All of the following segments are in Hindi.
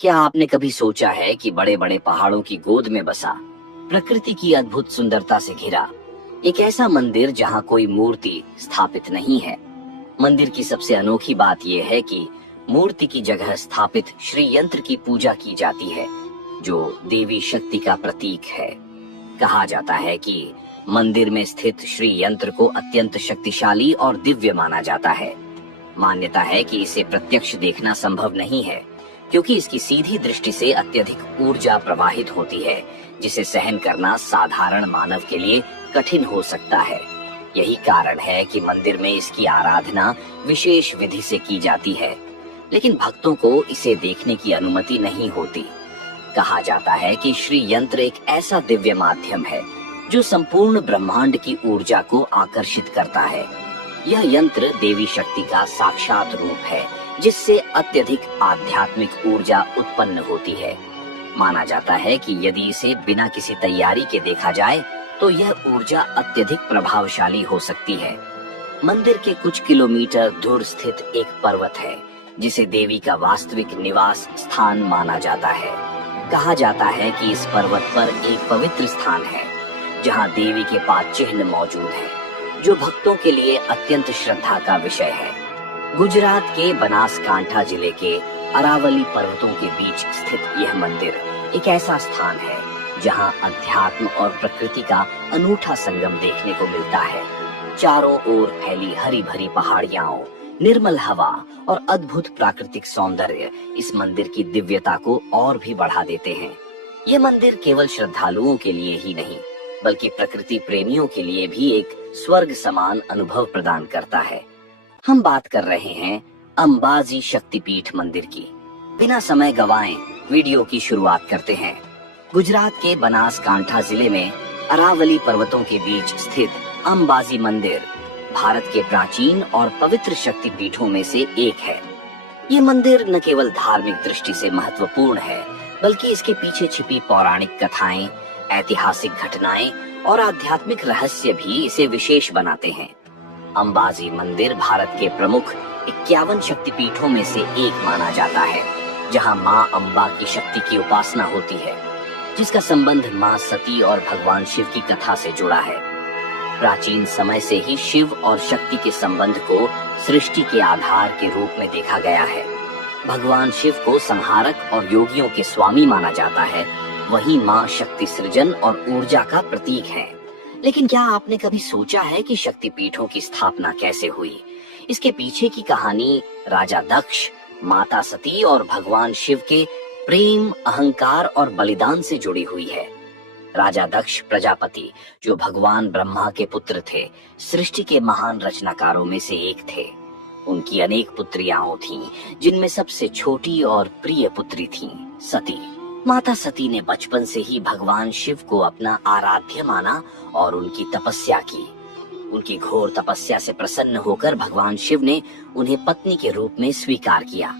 क्या आपने कभी सोचा है कि बड़े बड़े पहाड़ों की गोद में बसा, प्रकृति की अद्भुत सुंदरता से घिरा एक ऐसा मंदिर जहाँ कोई मूर्ति स्थापित नहीं है। मंदिर की सबसे अनोखी बात यह है कि मूर्ति की जगह स्थापित श्री यंत्र की पूजा की जाती है, जो देवी शक्ति का प्रतीक है। कहा जाता है कि मंदिर में स्थित श्री यंत्र को अत्यंत शक्तिशाली और दिव्य माना जाता है। मान्यता है कि इसे प्रत्यक्ष देखना संभव नहीं है, क्योंकि इसकी सीधी दृष्टि से अत्यधिक ऊर्जा प्रवाहित होती है, जिसे सहन करना साधारण मानव के लिए कठिन हो सकता है। यही कारण है कि मंदिर में इसकी आराधना विशेष विधि से की जाती है, लेकिन भक्तों को इसे देखने की अनुमति नहीं होती। कहा जाता है कि श्री यंत्र एक ऐसा दिव्य माध्यम है जो संपूर्ण ब्रह्मांड की ऊर्जा को आकर्षित करता है। यह यंत्र देवी शक्ति का साक्षात रूप है, जिससे अत्यधिक आध्यात्मिक ऊर्जा उत्पन्न होती है। माना जाता है कि यदि इसे बिना किसी तैयारी के देखा जाए तो यह ऊर्जा अत्यधिक प्रभावशाली हो सकती है। मंदिर के कुछ किलोमीटर दूर स्थित एक पर्वत है, जिसे देवी का वास्तविक निवास स्थान माना जाता है। कहा जाता है कि इस पर्वत पर एक पवित्र स्थान है, जहां देवी के पाद चिन्ह मौजूद है, जो भक्तों के लिए अत्यंत श्रद्धा का विषय है। गुजरात के बनासकांठा जिले के अरावली पर्वतों के बीच स्थित यह मंदिर एक ऐसा स्थान है जहां अध्यात्म और प्रकृति का अनूठा संगम देखने को मिलता है। चारों ओर फैली हरी भरी पहाड़ियां, निर्मल हवा और अद्भुत प्राकृतिक सौंदर्य इस मंदिर की दिव्यता को और भी बढ़ा देते हैं। यह मंदिर केवल श्रद्धालुओं के लिए ही नहीं, बल्कि प्रकृति प्रेमियों के लिए भी एक स्वर्ग समान अनुभव प्रदान करता है। हम बात कर रहे हैं अंबाजी शक्तिपीठ मंदिर की। बिना समय गवाएं वीडियो की शुरुआत करते हैं। गुजरात के बनासकांठा जिले में अरावली पर्वतों के बीच स्थित अंबाजी मंदिर भारत के प्राचीन और पवित्र शक्तिपीठों में से एक है। ये मंदिर न केवल धार्मिक दृष्टि से महत्वपूर्ण है, बल्कि इसके पीछे छिपी पौराणिक कथाएं, ऐतिहासिक घटनाएं और आध्यात्मिक रहस्य भी इसे विशेष बनाते हैं। अंबाजी मंदिर भारत के प्रमुख 51 शक्तिपीठों में से एक माना जाता है, जहां मां अंबा की शक्ति की उपासना होती है, जिसका संबंध मां सती और भगवान शिव की कथा से जुड़ा है। प्राचीन समय से ही शिव और शक्ति के संबंध को सृष्टि के आधार के रूप में देखा गया है। भगवान शिव को संहारक और योगियों के स्वामी माना जाता है, वहीं मां शक्ति सृजन और ऊर्जा का प्रतीक है। लेकिन क्या आपने कभी सोचा है कि शक्तिपीठों की स्थापना कैसे हुई? इसके पीछे की कहानी राजा दक्ष, माता सती और भगवान शिव के प्रेम, अहंकार और बलिदान से जुड़ी हुई है। राजा दक्ष प्रजापति, जो भगवान ब्रह्मा के पुत्र थे, सृष्टि के महान रचनाकारों में से एक थे। उनकी अनेक पुत्रियां थीं, जिनमें सबसे छोटी और प्रिय पुत्री थी सती। माता सती ने बचपन से ही भगवान शिव को अपना आराध्य माना और उनकी तपस्या की। उनकी घोर तपस्या से प्रसन्न होकर भगवान शिव ने उन्हें पत्नी के रूप में स्वीकार किया।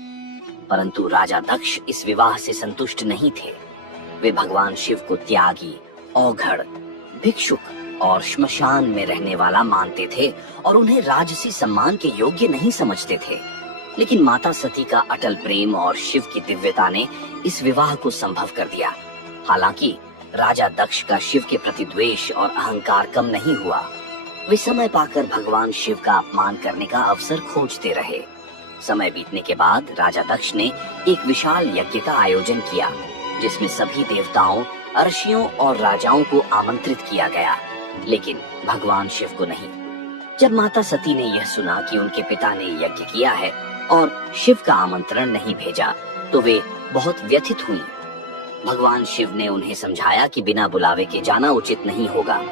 परंतु राजा दक्ष इस विवाह से संतुष्ट नहीं थे। वे भगवान शिव को त्यागी, औघड़, भिक्षुक और श्मशान में रहने वाला मानते थे और उन्हें राजसी सम्मान के योग्य नहीं समझते थे। लेकिन माता सती का अटल प्रेम और शिव की दिव्यता ने इस विवाह को संभव कर दिया। हालांकि राजा दक्ष का शिव के प्रति द्वेष और अहंकार कम नहीं हुआ। वे समय पाकर भगवान शिव का अपमान करने का अवसर खोजते रहे। समय बीतने के बाद राजा दक्ष ने एक विशाल यज्ञ का आयोजन किया, जिसमें सभी देवताओं, ऋषियों और राजाओं को आमंत्रित किया गया, लेकिन भगवान शिव को नहीं। जब माता सती ने यह सुना कि उनके पिता ने यज्ञ किया है और शिव का आमंत्रण नहीं भेजा, तो वे बहुत व्यथित हुई। भगवान शिव ने उन्हें समझाया कि बिना बुलावे के जाना उचित नहीं होगा,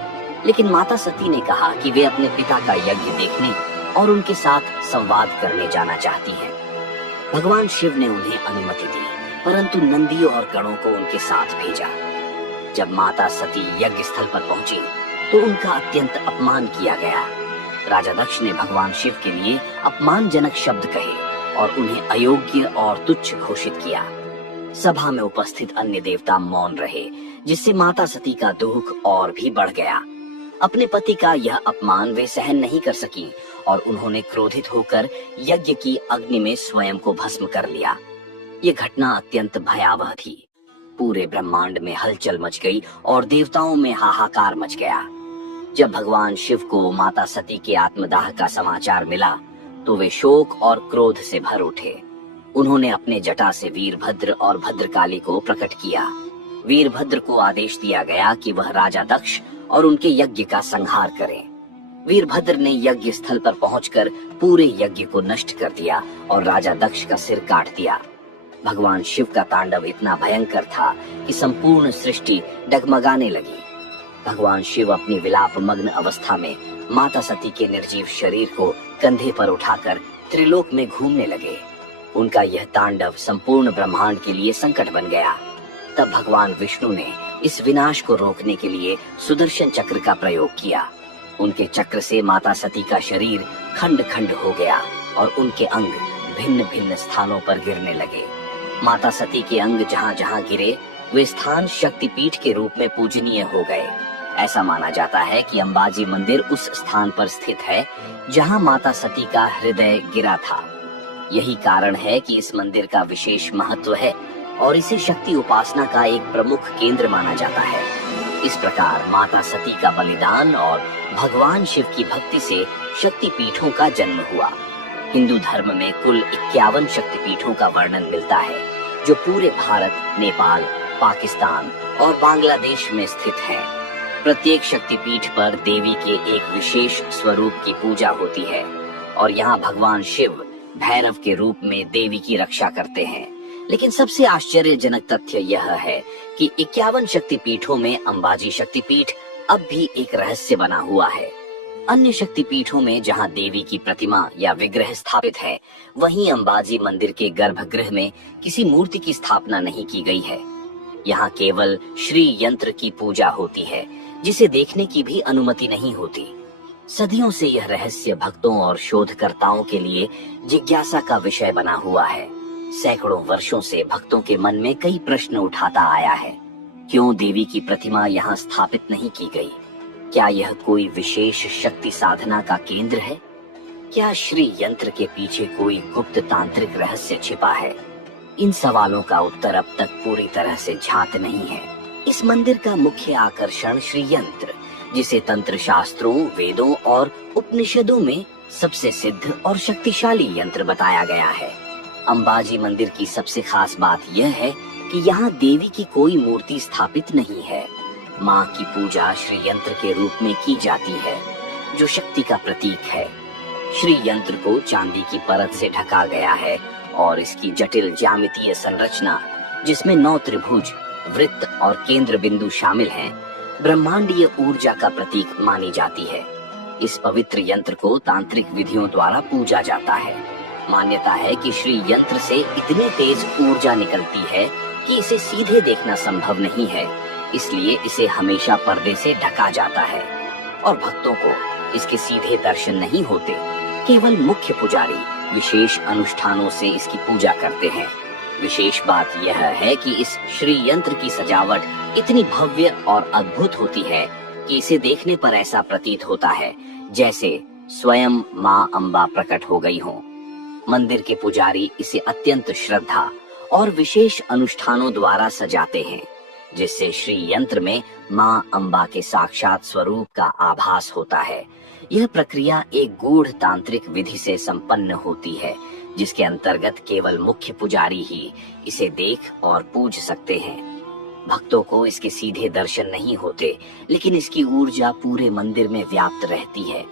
लेकिन माता सती ने कहा कि वे अपने पिता का यज्ञ देखने और उनके साथ संवाद करने जाना चाहती हैं। भगवान शिव ने उन्हें अनुमति दी, परंतु नंदी और गणों को उनके साथ भेजा। जब माता सती यज्ञ स्थल पर पहुंची, तो उनका अत्यंत अपमान किया गया। राजा दक्ष ने भगवान शिव के लिए अपमानजनक शब्द कहे और उन्हें अयोग्य और तुच्छ घोषित किया। सभा में उपस्थित अन्य देवता मौन रहे, जिससे माता सती का दुख और भी बढ़ गया। अपने पति का यह अपमान वे सहन नहीं कर सकी और उन्होंने क्रोधित होकर यज्ञ की अग्नि में स्वयं को भस्म कर लिया। ये घटना अत्यंत भयावह थी। पूरे ब्रह्मांड में हलचल मच गई और देवताओं में हाहाकार मच गया। जब भगवान शिव को माता सती के आत्मदाह का समाचार मिला तो वे शोक और क्रोध से भर उठे। उन्होंने अपने जटा से वीरभद्र और भद्रकाली को प्रकट किया। वीरभद्र को आदेश दिया गया कि वह राजा दक्ष और उनके यज्ञ का संहार करें। वीरभद्र ने यज्ञ स्थल पर पहुंचकर पूरे यज्ञ को नष्ट कर दिया और राजा दक्ष का सिर काट दिया। भगवान शिव का तांडव इतना भयंकर था कि संपूर्ण सृष्टि डगमगाने लगी। भगवान शिव अपनी विलाप मग्न अवस्था में माता सती के निर्जीव शरीर को कंधे पर उठाकर त्रिलोक में घूमने लगे। उनका यह तांडव संपूर्ण ब्रह्मांड के लिए संकट बन गया। तब भगवान विष्णु ने इस विनाश को रोकने के लिए सुदर्शन चक्र का प्रयोग किया। उनके चक्र से माता सती का शरीर खंड खंड हो गया और उनके अंग भिन्न भिन्न स्थानों पर गिरने लगे। माता सती के अंग जहाँ जहाँ गिरे वे स्थान शक्तिपीठ के रूप में पूजनीय हो गए। ऐसा माना जाता है कि अंबाजी मंदिर उस स्थान पर स्थित है जहाँ माता सती का हृदय गिरा था। यही कारण है कि इस मंदिर का विशेष महत्व है और इसे शक्ति उपासना का एक प्रमुख केंद्र माना जाता है। इस प्रकार माता सती का बलिदान और भगवान शिव की भक्ति से शक्तिपीठों का जन्म हुआ। हिंदू धर्म में कुल 51 शक्तिपीठों का वर्णन मिलता है जो पूरे भारत, नेपाल, पाकिस्तान और बांग्लादेश में स्थित है। प्रत्येक शक्तिपीठ पर देवी के एक विशेष स्वरूप की पूजा होती है और यहाँ भगवान शिव भैरव के रूप में देवी की रक्षा करते हैं। लेकिन सबसे आश्चर्यजनक तथ्य यह है कि 51 शक्तिपीठों में अंबाजी शक्तिपीठ अब भी एक रहस्य बना हुआ है। अन्य शक्तिपीठों में जहां देवी की प्रतिमा या विग्रह स्थापित है, वहीं अंबाजी मंदिर के गर्भगृह में किसी मूर्ति की स्थापना नहीं की गई है। यहाँ केवल श्री यंत्र की पूजा होती है जिसे देखने की भी अनुमति नहीं होती। सदियों से यह रहस्य भक्तों और शोधकर्ताओं के लिए जिज्ञासा का विषय बना हुआ है। सैकड़ों वर्षों से भक्तों के मन में कई प्रश्न उठाता आया है। क्यों देवी की प्रतिमा यहाँ स्थापित नहीं की गई? क्या यह कोई विशेष शक्ति साधना का केंद्र है? क्या श्री यंत्र के पीछे कोई गुप्त तांत्रिक रहस्य छिपा है? इन सवालों का उत्तर अब तक पूरी तरह से ज्ञात नहीं है। इस मंदिर का मुख्य आकर्षण श्री यंत्र, जिसे तंत्र शास्त्रों, वेदों और उपनिषदों में सबसे सिद्ध और शक्तिशाली यंत्र बताया गया है। अंबाजी मंदिर की सबसे खास बात यह है कि यहाँ देवी की कोई मूर्ति स्थापित नहीं है। माँ की पूजा श्री यंत्र के रूप में की जाती है, जो शक्ति का प्रतीक है। श्री यंत्र को चांदी की परत से ढका गया है और इसकी जटिल ज्यामितीय संरचना, जिसमें 9 त्रिभुज, वृत्त और केंद्र बिंदु शामिल हैं, ब्रह्मांडीय ऊर्जा का प्रतीक मानी जाती है। इस पवित्र यंत्र को तांत्रिक विधियों द्वारा पूजा जाता है। मान्यता है कि श्री यंत्र से इतनी तेज ऊर्जा निकलती है कि इसे सीधे देखना संभव नहीं है, इसलिए इसे हमेशा पर्दे से ढका जाता है और भक्तों को इसके सीधे दर्शन नहीं होते। केवल मुख्य पुजारी विशेष अनुष्ठानों से इसकी पूजा करते हैं। विशेष बात यह है कि इस श्री यंत्र की सजावट इतनी भव्य और अद्भुत होती है कि इसे देखने पर ऐसा प्रतीत होता है जैसे स्वयं माँ अम्बा प्रकट हो गई हो। मंदिर के पुजारी इसे अत्यंत श्रद्धा और विशेष अनुष्ठानों द्वारा सजाते हैं, जिससे श्री यंत्र में माँ अम्बा के साक्षात स्वरूप का आभास होता है। यह प्रक्रिया एक गूढ़ तांत्रिक विधि से संपन्न होती है, जिसके अंतर्गत केवल मुख्य पुजारी ही इसे देख और पूज सकते हैं। भक्तों को इसके सीधे दर्शन नहीं होते, लेकिन इसकी ऊर्जा पूरे मंदिर में व्याप्त रहती है।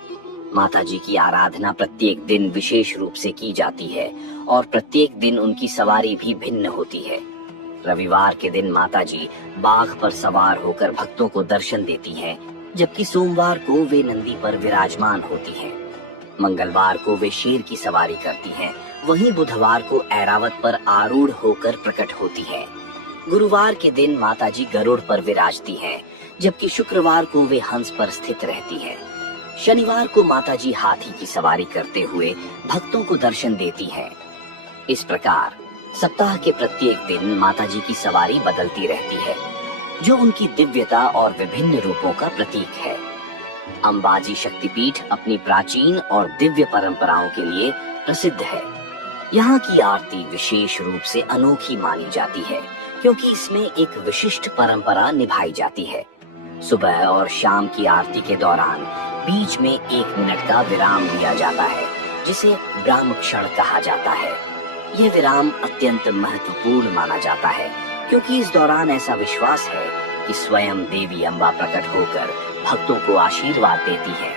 माता जी की आराधना प्रत्येक दिन विशेष रूप से की जाती है और प्रत्येक दिन उनकी सवारी भी भिन्न होती है। रविवार के दिन माता जी बाघ पर सवार होकर भक्तों को दर्शन देती हैं, जबकि सोमवार को वे नंदी पर विराजमान होती हैं। मंगलवार को वे शेर की सवारी करती हैं, वहीं बुधवार को ऐरावत पर आरूढ़ होकर प्रकट होती है। गुरुवार के दिन माता जी गरुड़ पर विराजती हैं, जबकि शुक्रवार को वे हंस पर स्थित रहती हैं। शनिवार को माता जी हाथी की सवारी करते हुए भक्तों को दर्शन देती हैं। इस प्रकार सप्ताह के प्रत्येक दिन माता जी की सवारी बदलती रहती है, जो उनकी दिव्यता और विभिन्न रूपों का प्रतीक है। अंबाजी शक्तिपीठ अपनी प्राचीन और दिव्य परंपराओं के लिए प्रसिद्ध है। यहाँ की आरती विशेष रूप से अनोखी मानी जाती है, क्योंकि इसमें एक विशिष्ट परंपरा निभाई जाती है। सुबह और शाम की आरती के दौरान बीच में 1 मिनट का विराम दिया जाता है, जिसे ब्राह्म क्षण कहा जाता है। यह विराम अत्यंत महत्वपूर्ण माना जाता है, क्योंकि इस दौरान ऐसा विश्वास है कि स्वयं देवी अम्बा प्रकट होकर भक्तों को आशीर्वाद देती है।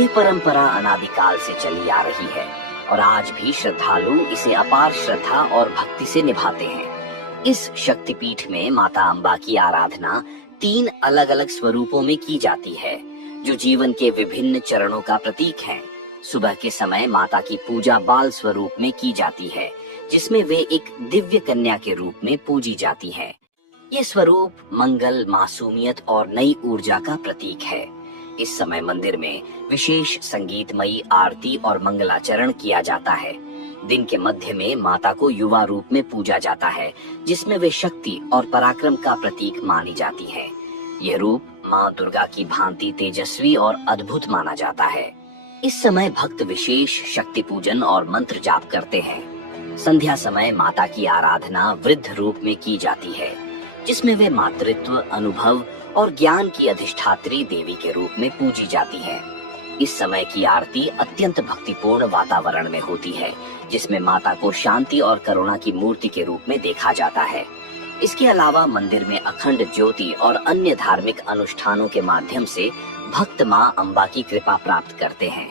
यह परंपरा अनादिकाल से चली आ रही है और आज भी श्रद्धालु इसे अपार श्रद्धा और भक्ति से निभाते हैं। इस शक्तिपीठ में माता अम्बा की आराधना 3 अलग-अलग स्वरूपों में की जाती है, जो जीवन के विभिन्न चरणों का प्रतीक है। सुबह के समय माता की पूजा बाल स्वरूप में की जाती है, जिसमें वे एक दिव्य कन्या के रूप में पूजी जाती है। ये स्वरूप मंगल, मासूमियत और नई ऊर्जा का प्रतीक है। इस समय मंदिर में विशेष संगीतमयी आरती और मंगलाचरण किया जाता है। दिन के मध्य में माता को युवा रूप में पूजा जाता है, जिसमें वे शक्ति और पराक्रम का प्रतीक मानी जाती है। यह रूप माँ दुर्गा की भांति तेजस्वी और अद्भुत माना जाता है। इस समय भक्त विशेष शक्ति पूजन और मंत्र जाप करते हैं। संध्या समय माता की आराधना वृद्ध रूप में की जाती है, जिसमें वे मातृत्व, अनुभव और ज्ञान की अधिष्ठात्री देवी के रूप में पूजी जाती है। इस समय की आरती अत्यंत भक्तिपूर्ण वातावरण में होती है, जिसमें माता को शांति और करुणा की मूर्ति के रूप में देखा जाता है। इसके अलावा मंदिर में अखंड ज्योति और अन्य धार्मिक अनुष्ठानों के माध्यम से भक्त माँ अम्बा की कृपा प्राप्त करते हैं।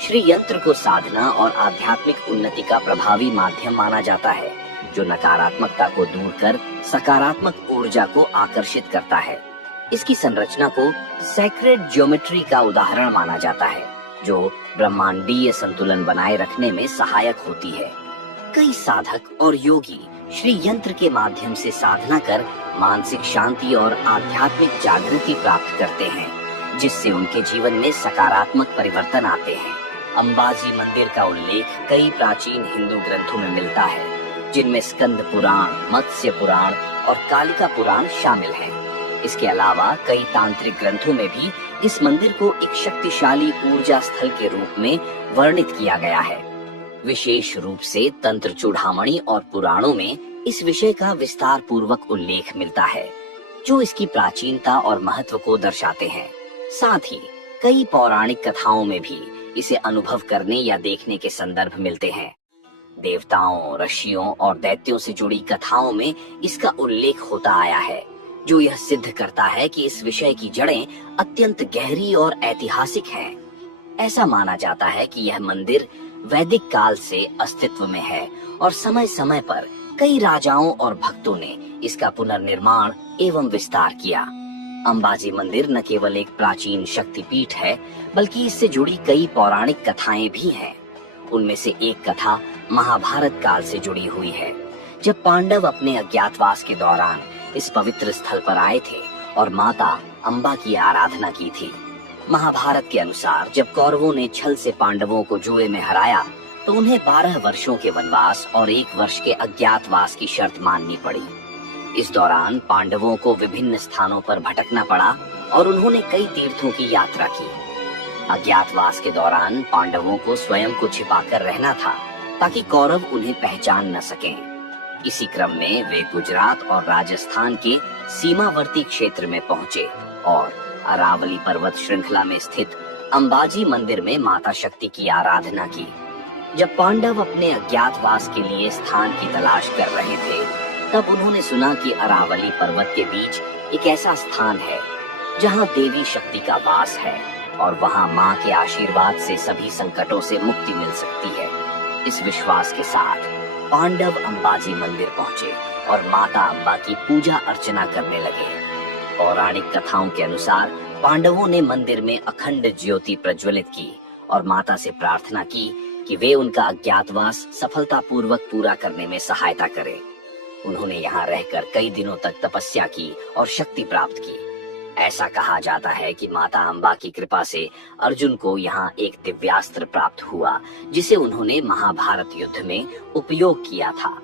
श्री यंत्र को साधना और आध्यात्मिक उन्नति का प्रभावी माध्यम माना जाता है, जो नकारात्मकता को दूर कर सकारात्मक ऊर्जा को आकर्षित करता है। इसकी संरचना को सैक्रेड ज्योमेट्री का उदाहरण माना जाता है, जो ब्रह्मांडीय संतुलन बनाए रखने में सहायक होती है। कई साधक और योगी श्री यंत्र के माध्यम से साधना कर मानसिक शांति और आध्यात्मिक जागृति प्राप्त करते हैं, जिससे उनके जीवन में सकारात्मक परिवर्तन आते हैं। अंबाजी मंदिर का उल्लेख कई प्राचीन हिंदू ग्रंथों में मिलता है, जिनमें स्कंद पुराण, मत्स्य पुराण और कालिका पुराण शामिल हैं। इसके अलावा कई तांत्रिक ग्रंथों में भी इस मंदिर को एक शक्तिशाली ऊर्जा स्थल के रूप में वर्णित किया गया है। विशेष रूप से तंत्र चूड़ामणि और पुराणों में इस विषय का विस्तार पूर्वक उल्लेख मिलता है, जो इसकी प्राचीनता और महत्व को दर्शाते हैं। साथ ही कई पौराणिक कथाओं में भी इसे अनुभव करने या देखने के संदर्भ मिलते हैं। देवताओं, ऋषियों और दैत्यों से जुड़ी कथाओं में इसका उल्लेख होता आया है, जो यह सिद्ध करता है कि इस विषय की जड़ें अत्यंत गहरी और ऐतिहासिक हैं। ऐसा माना जाता है कि यह मंदिर वैदिक काल से अस्तित्व में है और समय समय पर कई राजाओं और भक्तों ने इसका पुनर्निर्माण एवं विस्तार किया। अंबाजी मंदिर न केवल एक प्राचीन शक्तिपीठ है, बल्कि इससे जुड़ी कई पौराणिक कथाएं भी हैं। उनमें से एक कथा महाभारत काल से जुड़ी हुई है, जब पांडव अपने अज्ञातवास के दौरान इस पवित्र स्थल पर आए थे और माता अम्बा की आराधना की थी। महाभारत के अनुसार जब कौरवों ने छल से पांडवों को जुए में हराया, तो उन्हें 12 वर्षों के वनवास और 1 वर्ष के अज्ञातवास की शर्त माननी पड़ी। इस दौरान पांडवों को विभिन्न स्थानों पर भटकना पड़ा और उन्होंने कई तीर्थों की यात्रा की। अज्ञातवास के दौरान पांडवों को स्वयं को छिपाकर रहना था, ताकि कौरव उन्हें पहचान न सकें। इसी क्रम में वे गुजरात और राजस्थान के सीमावर्ती क्षेत्र में पहुंचे और अरावली पर्वत श्रृंखला में स्थित अंबाजी मंदिर में माता शक्ति की आराधना की। जब पांडव अपने अज्ञातवास के लिए स्थान की तलाश कर रहे थे, तब उन्होंने सुना कि अरावली पर्वत के बीच एक ऐसा स्थान है जहां देवी शक्ति का वास है और वहां मां के आशीर्वाद से सभी संकटों से मुक्ति मिल सकती है। इस विश्वास के साथ पांडव अंबाजी मंदिर पहुंचे और माता अम्बा की पूजा अर्चना करने लगे। पौराणिक कथाओं के अनुसार पांडवों ने मंदिर में अखंड ज्योति प्रज्वलित की और माता से प्रार्थना की कि वे उनका अज्ञातवास सफलतापूर्वक पूरा करने में सहायता करें। उन्होंने यहाँ रहकर कई दिनों तक तपस्या की और शक्ति प्राप्त की। ऐसा कहा जाता है कि माता अम्बा की कृपा से अर्जुन को यहाँ एक दिव्यास्त्र प्राप्त हुआ, जिसे उन्होंने महाभारत युद्ध में उपयोग किया था।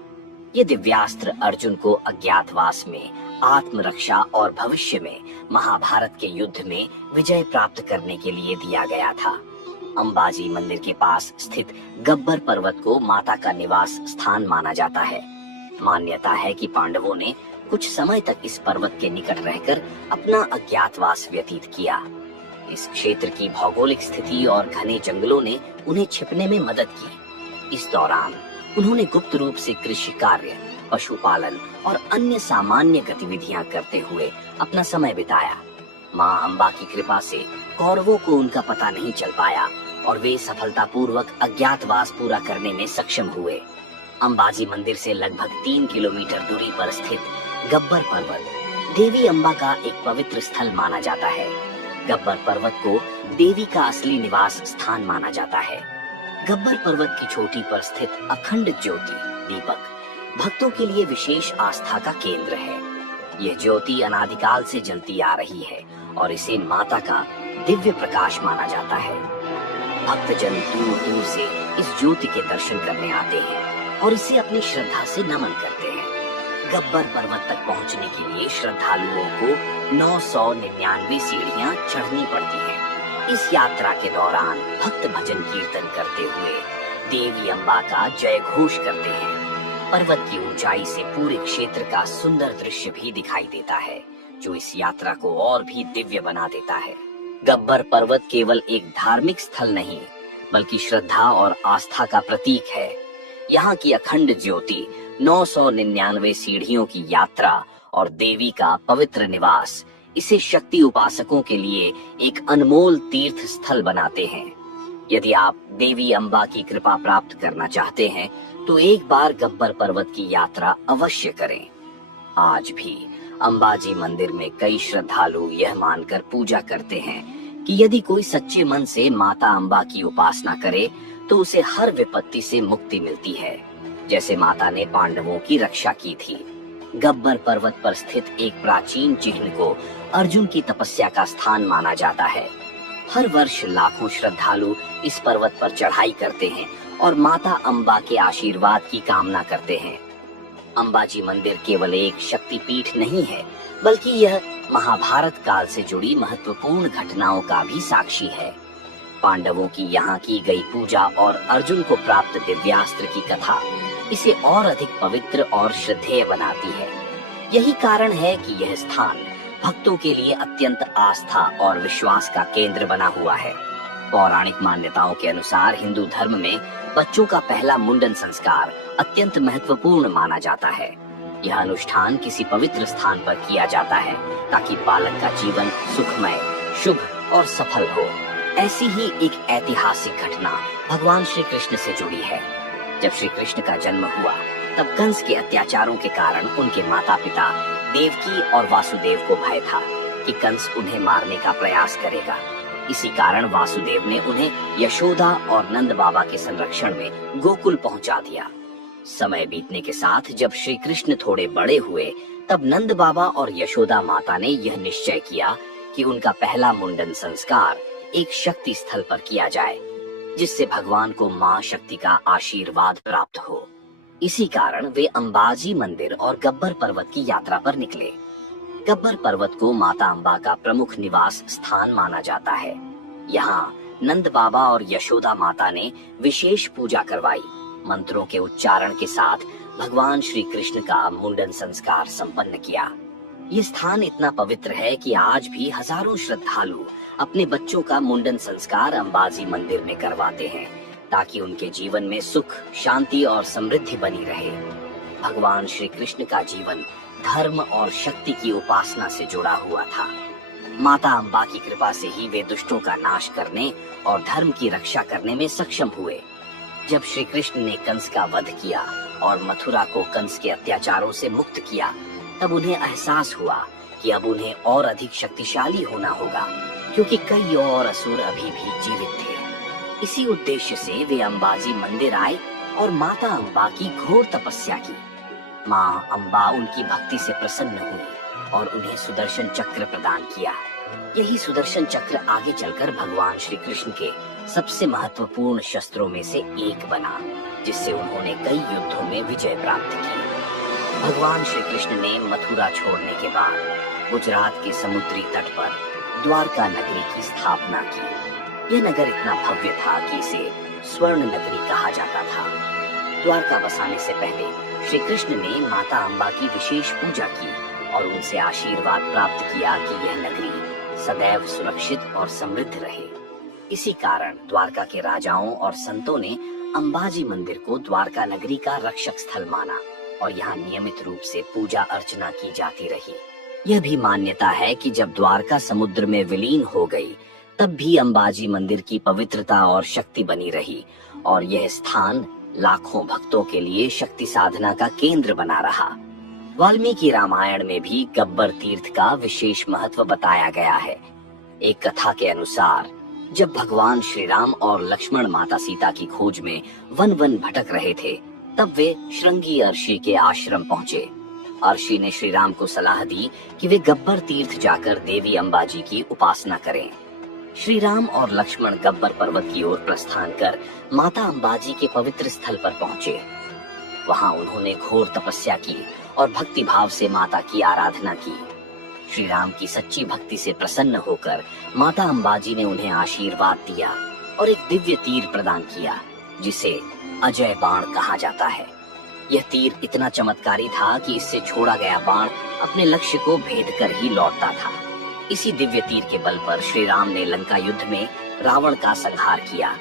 ये दिव्यास्त्र अर्जुन को अज्ञातवास में आत्मरक्षा और भविष्य में महाभारत के युद्ध में विजय प्राप्त करने के लिए दिया गया था। अंबाजी मंदिर के पास स्थित गब्बर पर्वत को माता का निवास स्थान माना जाता है। मान्यता है कि पांडवों ने कुछ समय तक इस पर्वत के निकट रहकर अपना अज्ञातवास व्यतीत किया। इस क्षेत्र की भौगोलिक स्थिति और घने जंगलों ने उन्हें छिपने में मदद की। इस दौरान उन्होंने गुप्त रूप से कृषि कार्य, पशुपालन और अन्य सामान्य गतिविधियां करते हुए अपना समय बिताया। मां अंबा की कृपा से कौरवों को उनका पता नहीं चल पाया और वे सफलतापूर्वक अज्ञातवास पूरा करने में सक्षम हुए। अंबाजी मंदिर से लगभग 3 किलोमीटर दूरी पर स्थित गब्बर पर्वत देवी अंबा का एक पवित्र स्थल माना जाता है। गब्बर पर्वत को देवी का असली निवास स्थान माना जाता है। गब्बर पर्वत की चोटी पर स्थित अखंड ज्योति दीपक भक्तों के लिए विशेष आस्था का केंद्र है। यह ज्योति अनादिकाल से जलती आ रही है और इसे माता का दिव्य प्रकाश माना जाता है। भक्तजन दूर दूर से इस ज्योति के दर्शन करने आते हैं और इसे अपनी श्रद्धा से नमन करते हैं। गब्बर पर्वत तक पहुंचने के लिए श्रद्धालुओं को 999 सीढ़ियां चढ़नी पड़ती हैं। इस यात्रा के दौरान भक्त भजन कीर्तन करते हुए देवी अंबा का जय घोष करते हैं। पर्वत की ऊंचाई से पूरे क्षेत्र का सुंदर दृश्य भी दिखाई देता है, जो इस यात्रा को और भी दिव्य बना देता है। गब्बर पर्वत केवल एक धार्मिक स्थल नहीं, बल्कि श्रद्धा और आस्था का प्रतीक है। यहाँ की अखंड ज्योति, 999 सीढ़ियों की यात्रा और देवी का पवित्र निवास इसे शक्ति उपासकों के लिए एक अनमोल तीर्थ स्थल बनाते हैं। यदि आप देवी अंबा की कृपा प्राप्त करना चाहते हैं तो एक बार गब्बर पर्वत की यात्रा अवश्य करें। आज भी अंबाजी मंदिर में कई श्रद्धालु यह मानकर पूजा करते हैं कि यदि कोई सच्चे मन से माता अंबा की उपासना करे तो उसे हर विपत्ति से मुक्ति मिलती है, जैसे माता ने पांडवों की रक्षा की थी। गब्बर पर्वत पर स्थित एक प्राचीन चिन्ह को अर्जुन की तपस्या का स्थान माना जाता है। हर वर्ष लाखों श्रद्धालु इस पर्वत पर चढ़ाई करते हैं और माता अंबा के आशीर्वाद की कामना करते हैं। अंबाजी मंदिर केवल एक शक्तिपीठ नहीं है, बल्कि यह महाभारत काल से जुड़ी महत्वपूर्ण घटनाओं का भी साक्षी है। पांडवों की यहाँ की गई पूजा और अर्जुन को प्राप्त दिव्यास्त्र की कथा इसे और अधिक पवित्र और श्रद्धेय बनाती है। यही कारण है कि यह स्थान भक्तों के लिए अत्यंत आस्था और विश्वास का केंद्र बना हुआ है। पौराणिक मान्यताओं के अनुसार हिंदू धर्म में बच्चों का पहला मुंडन संस्कार अत्यंत महत्वपूर्ण माना जाता है। यह अनुष्ठान किसी पवित्र स्थान पर किया जाता है ताकि बालक का जीवन सुखमय, शुभ और सफल हो। ऐसी ही एक ऐतिहासिक घटना भगवान श्री कृष्ण से जुड़ी है। जब श्री कृष्ण का जन्म हुआ तब कंस के अत्याचारों के कारण उनके माता पिता देवकी और वासुदेव को भय था कि कंस उन्हें मारने का प्रयास करेगा। इसी कारण वासुदेव ने उन्हें यशोदा और नंद बाबा के संरक्षण में गोकुल पहुंचा दिया। समय बीतने के साथ जब श्री कृष्ण थोड़े बड़े हुए तब नंद बाबा और यशोदा माता ने यह निश्चय किया कि उनका पहला मुंडन संस्कार एक शक्ति स्थल पर किया जाए, जिससे भगवान को मां शक्ति का आशीर्वाद प्राप्त हो। इसी कारण वे अंबाजी मंदिर और गब्बर पर्वत की यात्रा पर निकले। गब्बर पर्वत को माता अंबा का प्रमुख निवास स्थान माना जाता है। यहाँ नंद बाबा और यशोदा माता ने विशेष पूजा करवाई। मंत्रों के उच्चारण के साथ भगवान श्री कृष्ण का मुंडन संस्कार संपन्न किया। ये स्थान इतना पवित्र है कि आज भी हजारों श्रद्धालु अपने बच्चों का मुंडन संस्कार अंबाजी मंदिर में करवाते हैं, ताकि उनके जीवन में सुख, शांति और समृद्धि बनी रहे। भगवान श्री कृष्ण का जीवन धर्म और शक्ति की उपासना से जुड़ा हुआ था। माता अंबा की कृपा से ही वे दुष्टों का नाश करने और धर्म की रक्षा करने में सक्षम हुए। जब श्री कृष्ण ने कंस का वध किया और मथुरा को कंस के अत्याचारों से मुक्त किया, तब उन्हें एहसास हुआ कि अब उन्हें और अधिक शक्तिशाली होना होगा, क्योंकि कई और असुर अभी भी जीवित थे। इसी उद्देश्य से वे अंबाजी मंदिर आए और माता अंबा की घोर तपस्या की। माँ अंबा उनकी भक्ति से प्रसन्न हुई और उन्हें सुदर्शन चक्र प्रदान किया। यही सुदर्शन चक्र आगे चलकर भगवान श्री कृष्ण के सबसे महत्वपूर्ण शस्त्रों में से एक बना, जिससे उन्होंने कई युद्धों में विजय प्राप्त की। भगवान श्री कृष्ण ने मथुरा छोड़ने के बाद गुजरात के समुद्री तट पर द्वारका नगरी की स्थापना की। यह नगर इतना भव्य था कि इसे स्वर्ण नगरी कहा जाता था। द्वारका बसाने से पहले श्री कृष्ण ने माता अम्बा की विशेष पूजा की और उनसे आशीर्वाद प्राप्त किया कि यह नगरी सदैव सुरक्षित और समृद्ध रहे। इसी कारण द्वारका के राजाओं और संतों ने अंबाजी मंदिर को द्वारका नगरी का रक्षक स्थल माना और यहाँ नियमित रूप से पूजा अर्चना की जाती रही। यह भी मान्यता है कि जब द्वारका समुद्र में विलीन हो गई, तब भी अंबाजी मंदिर की पवित्रता और शक्ति बनी रही और यह स्थान लाखों भक्तों के लिए शक्ति साधना का केंद्र बना रहा। वाल्मीकि रामायण में भी गब्बर तीर्थ का विशेष महत्व बताया गया है। एक कथा के अनुसार जब भगवान श्री राम और लक्ष्मण माता सीता की खोज में वन वन भटक रहे थे, तब वे श्रृंगी अर्षि के आश्रम पहुँचे। अर्षि ने श्री राम को सलाह दी कि वे गब्बर तीर्थ जाकर देवी अंबाजी की उपासना करें। श्री राम और लक्ष्मण गब्बर पर्वत की ओर प्रस्थान कर माता अंबाजी के पवित्र स्थल पर पहुँचे। वहाँ उन्होंने घोर तपस्या की और भक्ति भाव से माता की आराधना की। श्री राम की सच्ची भक्ति से प्रसन्न होकर माता अंबाजी ने उन्हें आशीर्वाद दिया और एक दिव्य तीर प्रदान किया, जिसे अजय बाण कहा जाता है। यह तीर इतना चमत्कारी था कि इससे छोड़ा गया बाण अपने लक्ष्य को भेद कर ही लौटता था। इसी दिव्य तीर के बल पर श्री राम ने लंका युद्ध में रावण का संहार किया।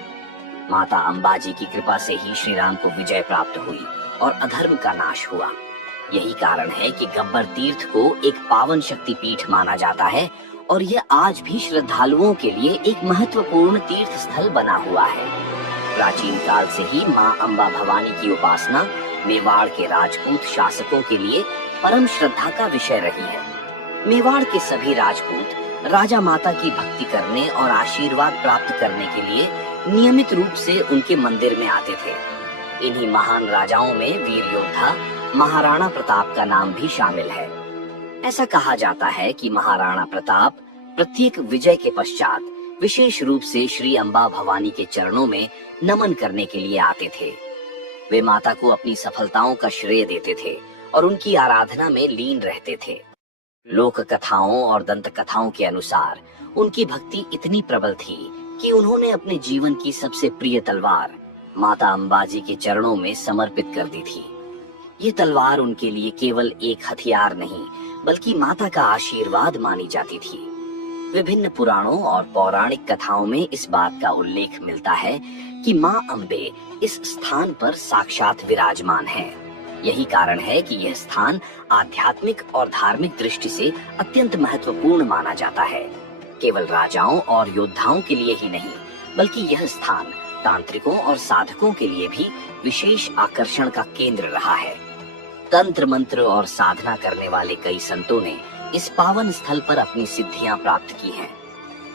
माता अंबाजी की कृपा से ही श्री राम को विजय प्राप्त हुई और अधर्म का नाश हुआ। यही कारण है कि गब्बर तीर्थ को एक पावन शक्ति पीठ माना जाता है और यह आज भी श्रद्धालुओं के लिए एक महत्वपूर्ण तीर्थ स्थल बना हुआ है। प्राचीन काल से ही मां अम्बा भवानी की उपासना मेवाड़ के राजपूत शासकों के लिए परम श्रद्धा का विषय रही है। मेवाड़ के सभी राजपूत राजा माता की भक्ति करने और आशीर्वाद प्राप्त करने के लिए नियमित रूप से उनके मंदिर में आते थे। इन्हीं महान राजाओं में वीर योद्धा महाराणा प्रताप का नाम भी शामिल है। ऐसा कहा जाता है कि महाराणा प्रताप प्रत्येक विजय के पश्चात विशेष रूप से श्री अम्बा भवानी के चरणों में नमन करने के लिए आते थे। वे माता को अपनी सफलताओं का श्रेय देते थे और उनकी आराधना में लीन रहते थे। लोक कथाओं और दंत कथाओं के अनुसार उनकी भक्ति इतनी प्रबल थी कि उन्होंने अपने जीवन की सबसे प्रिय तलवार माता अंबाजी के चरणों में समर्पित कर दी थी। ये तलवार उनके लिए केवल एक हथियार नहीं, बल्कि माता का आशीर्वाद मानी जाती थी। विभिन्न पुराणों और पौराणिक कथाओं में इस बात का उल्लेख मिलता है कि मां अम्बे इस स्थान पर साक्षात विराजमान है। यही कारण है कि यह स्थान आध्यात्मिक और धार्मिक दृष्टि से अत्यंत महत्वपूर्ण माना जाता है। केवल राजाओं और योद्धाओं के लिए ही नहीं, बल्कि यह स्थान तांत्रिकों और साधकों के लिए भी विशेष आकर्षण का केंद्र रहा है। तंत्र मंत्र और साधना करने वाले कई संतों ने इस पावन स्थल पर अपनी सिद्धियां प्राप्त की हैं।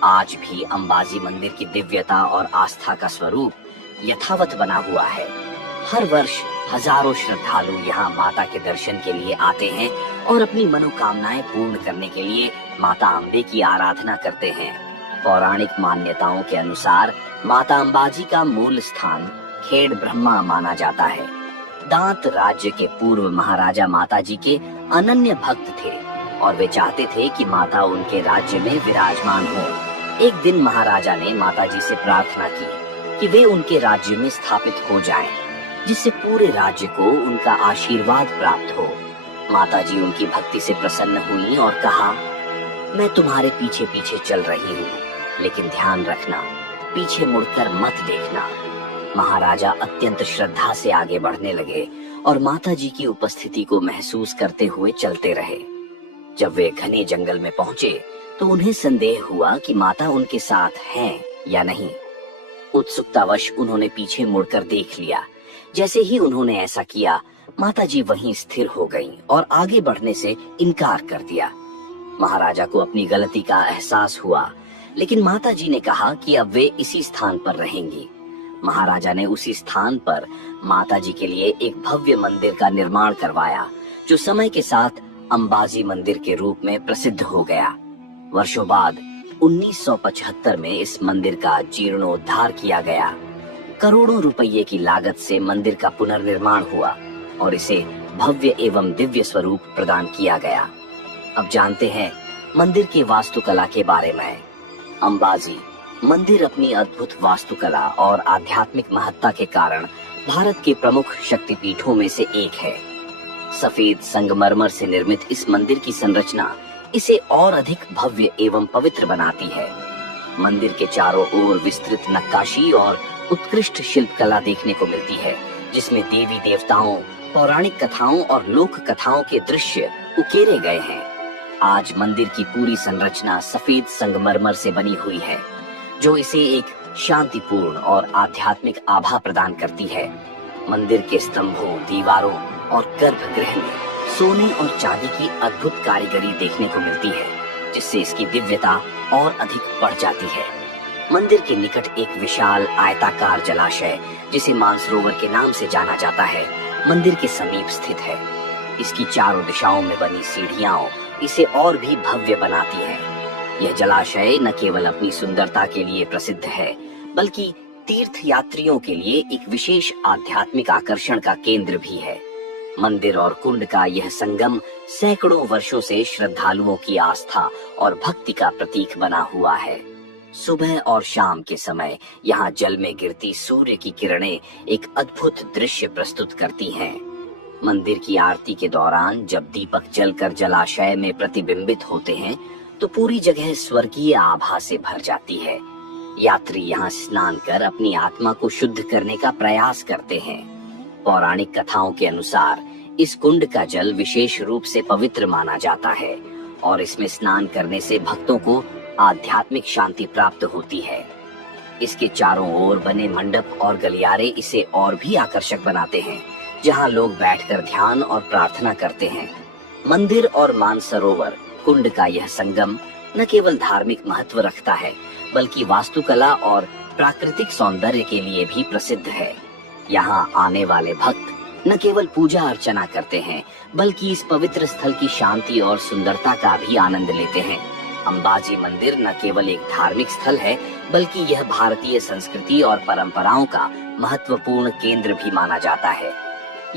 आज भी अंबाजी मंदिर की दिव्यता और आस्था का स्वरूप यथावत बना हुआ है। हर वर्ष हजारों श्रद्धालु यहाँ माता के दर्शन के लिए आते हैं और अपनी मनोकामनाएं पूर्ण करने के लिए माता अम्बे की आराधना करते हैं। पौराणिक मान्यताओं के अनुसार माता अंबाजी का मूल स्थान खेड़ ब्रह्मा माना जाता है। दांत राज्य के पूर्व महाराजा माता जी के अनन्य भक्त थे और वे चाहते थे कि माता उनके राज्य में विराजमान हो। एक दिन महाराजा ने माता जी से प्रार्थना की कि वे उनके राज्य में स्थापित हो जाएं, जिससे पूरे राज्य को उनका आशीर्वाद प्राप्त हो। माता जी उनकी भक्ति से प्रसन्न हुई और कहा, मैं तुम्हारे पीछे पीछे चल रही हूँ, लेकिन ध्यान रखना, पीछे मुड़कर मत देखना। महाराजा अत्यंत श्रद्धा से आगे बढ़ने लगे और माता जी की उपस्थिति को महसूस करते हुए चलते रहे। जब वे घने जंगल में पहुंचे तो उन्हें संदेह हुआ कि माता उनके साथ हैं या नहीं। उत्सुकतावश उन्होंने पीछे मुड़कर देख लिया। जैसे ही उन्होंने ऐसा किया, माता जी वहीं स्थिर हो गईं और आगे बढ़ने से इनकार कर दिया। महाराजा को अपनी गलती का एहसास हुआ, लेकिन माता जी ने कहा कि अब वे इसी स्थान पर रहेंगी। महाराजा ने उसी स्थान पर माता जी के लिए एक भव्य मंदिर का निर्माण करवाया, जो समय के साथ अंबाजी मंदिर के रूप में प्रसिद्ध हो गया। वर्षों बाद 1975 में इस मंदिर का जीर्णोद्धार किया गया। करोड़ों रुपये की लागत से मंदिर का पुनर्निर्माण हुआ और इसे भव्य एवं दिव्य स्वरूप प्रदान किया गया। अब जानते हैं मंदिर के वास्तुकला के बारे में। अंबाजी मंदिर अपनी अद्भुत वास्तुकला और आध्यात्मिक महत्ता के कारण भारत के प्रमुख शक्तिपीठों में से एक है। सफेद संगमरमर से निर्मित इस मंदिर की संरचना इसे और अधिक भव्य एवं पवित्र बनाती है। मंदिर के चारों ओर विस्तृत नक्काशी और उत्कृष्ट शिल्पकला देखने को मिलती है, जिसमें देवी देवताओं, पौराणिक कथाओं और लोक कथाओं के दृश्य उकेरे गए हैं। आज मंदिर की पूरी संरचना सफेद संगमरमर से बनी हुई है, जो इसे एक शांतिपूर्ण और आध्यात्मिक आभा प्रदान करती है। मंदिर के स्तंभों, दीवारों और गर्भगृह में सोने और चांदी की अद्भुत कारीगरी देखने को मिलती है, जिससे इसकी दिव्यता और अधिक बढ़ जाती है। मंदिर के निकट एक विशाल आयताकार जलाशय, जिसे मानसरोवर के नाम से जाना जाता है, मंदिर के समीप स्थित है। इसकी चारों दिशाओं में बनी सीढ़ियां इसे और भी भव्य बनाती है। यह जलाशय न केवल अपनी सुंदरता के लिए प्रसिद्ध है, बल्कि तीर्थ यात्रियों के लिए एक विशेष आध्यात्मिक आकर्षण का केंद्र भी है। मंदिर और कुंड का यह संगम सैकड़ों वर्षों से श्रद्धालुओं की आस्था और भक्ति का प्रतीक बना हुआ है। सुबह और शाम के समय यहाँ जल में गिरती सूर्य की किरणें एक अद्भुत दृश्य प्रस्तुत करती हैं। मंदिर की आरती के दौरान जब दीपक जलकर जलाशय में प्रतिबिंबित होते हैं, तो पूरी जगह स्वर्गीय आभा से भर जाती है। यात्री यहाँ स्नान कर अपनी आत्मा को शुद्ध करने का प्रयास करते हैं। पौराणिक कथाओं के अनुसार इस कुंड का जल विशेष रूप से पवित्र माना जाता है और इसमें स्नान करने से भक्तों को आध्यात्मिक शांति प्राप्त होती है। इसके चारों ओर बने मंडप और गलियारे इसे और भी आकर्षक बनाते हैं, जहां लोग बैठकर ध्यान और प्रार्थना करते हैं। मंदिर और मानसरोवर कुंड का यह संगम न केवल धार्मिक महत्व रखता है, बल्कि वास्तुकला और प्राकृतिक सौंदर्य के लिए भी प्रसिद्ध है। यहाँ आने वाले भक्त न केवल पूजा अर्चना करते हैं, बल्कि इस पवित्र स्थल की शांति और सुंदरता का भी आनंद लेते हैं। अंबाजी मंदिर न केवल एक धार्मिक स्थल है, बल्कि यह भारतीय संस्कृति और परंपराओं का महत्वपूर्ण केंद्र भी माना जाता है।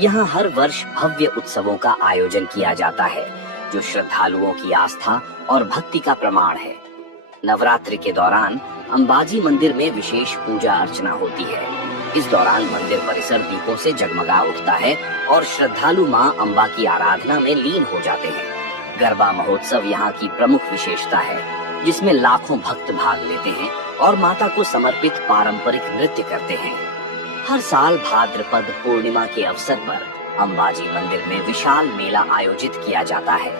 यहाँ हर वर्ष भव्य उत्सवों का आयोजन किया जाता है, जो श्रद्धालुओं की आस्था और भक्ति का प्रमाण है। नवरात्रि के दौरान अंबाजी मंदिर में विशेष पूजा अर्चना होती है। इस दौरान मंदिर परिसर दीपों से जगमगा उठता है और श्रद्धालु मां अम्बा की आराधना में लीन हो जाते हैं। गरबा महोत्सव यहाँ की प्रमुख विशेषता है, जिसमें लाखों भक्त भाग लेते हैं और माता को समर्पित पारंपरिक नृत्य करते हैं। हर साल भाद्रपद पूर्णिमा के अवसर पर अंबाजी मंदिर में विशाल मेला आयोजित किया जाता है।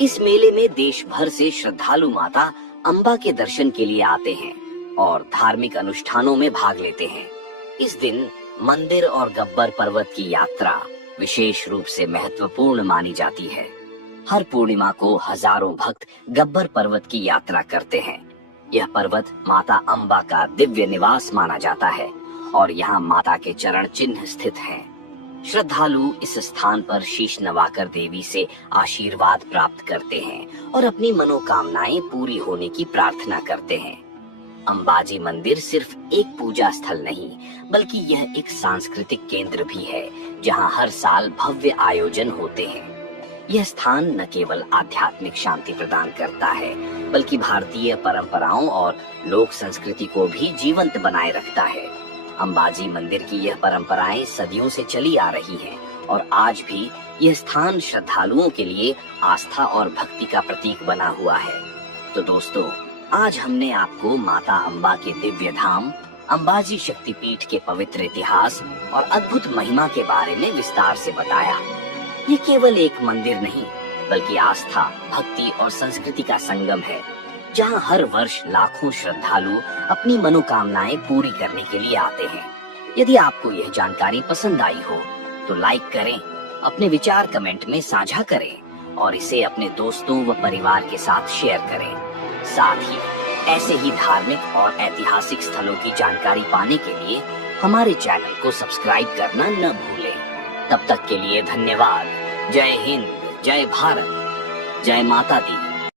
इस मेले में देश भर से श्रद्धालु माता अम्बा के दर्शन के लिए आते हैं और धार्मिक अनुष्ठानों में भाग लेते हैं। इस दिन मंदिर और गब्बर पर्वत की यात्रा विशेष रूप से महत्वपूर्ण मानी जाती है। हर पूर्णिमा को हजारों भक्त गब्बर पर्वत की यात्रा करते हैं। यह पर्वत माता अम्बा का दिव्य निवास माना जाता है और यहाँ माता के चरण चिन्ह स्थित हैं। श्रद्धालु इस स्थान पर शीश नवाकर देवी से आशीर्वाद प्राप्त करते हैं और अपनी मनोकामनाएं पूरी होने की प्रार्थना करते हैं। अंबाजी मंदिर सिर्फ एक पूजा स्थल नहीं, बल्कि यह एक सांस्कृतिक केंद्र भी है, जहां हर साल भव्य आयोजन होते हैं। यह स्थान न केवल आध्यात्मिक शांति प्रदान करता है, बल्कि भारतीय परंपराओं और लोक संस्कृति को भी जीवंत बनाए रखता है। अंबाजी मंदिर की यह परंपराएं सदियों से चली आ रही हैं और आज भी यह स्थान श्रद्धालुओं के लिए आस्था और भक्ति का प्रतीक बना हुआ है। तो दोस्तों, आज हमने आपको माता अम्बा के दिव्य धाम अंबाजी शक्तिपीठ के पवित्र इतिहास और अद्भुत महिमा के बारे में विस्तार से बताया। ये केवल एक मंदिर नहीं, बल्कि आस्था, भक्ति और संस्कृति का संगम है, जहां हर वर्ष लाखों श्रद्धालु अपनी मनोकामनाएं पूरी करने के लिए आते हैं। यदि आपको यह जानकारी पसंद आई हो, तो लाइक करें, अपने विचार कमेंट में साझा करें और इसे अपने दोस्तों व परिवार के साथ शेयर करें। साथ ही ऐसे ही धार्मिक और ऐतिहासिक स्थलों की जानकारी पाने के लिए हमारे चैनल को सब्सक्राइब करना न भूलें। तब तक के लिए धन्यवाद। जय हिंद, जय भारत, जय माता दी।